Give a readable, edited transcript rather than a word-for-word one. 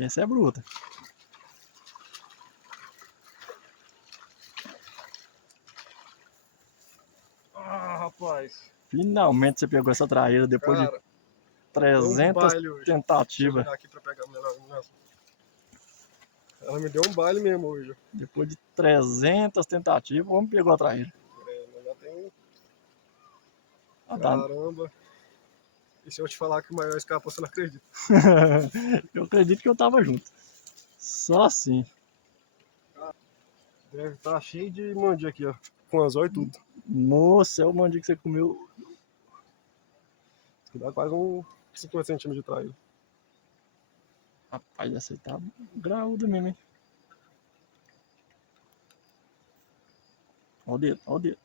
Essa é bruta. Ah, rapaz. Finalmente você pegou essa traíra depois de Cara, deu um 300 baile hoje. Deixa eu tentativas. virar aqui pra pegar melhor a iluminação. Ela me deu um baile mesmo hoje. Depois de 300 tentativas, o homem pegou a traíra. Mas já tem um. Ah, dá. Caramba. E se eu te falar que o maior escapou, você não acredita. Eu acredito que eu tava junto. Só assim. Deve estar cheio de mandi aqui, ó. Com anzol e tudo. Moça, é o mandi que você comeu. Isso aqui dá quase um 50 centímetros de traíra. Rapaz, essa aí tá graúda mesmo, hein? Olha o dedo, olha o dedo.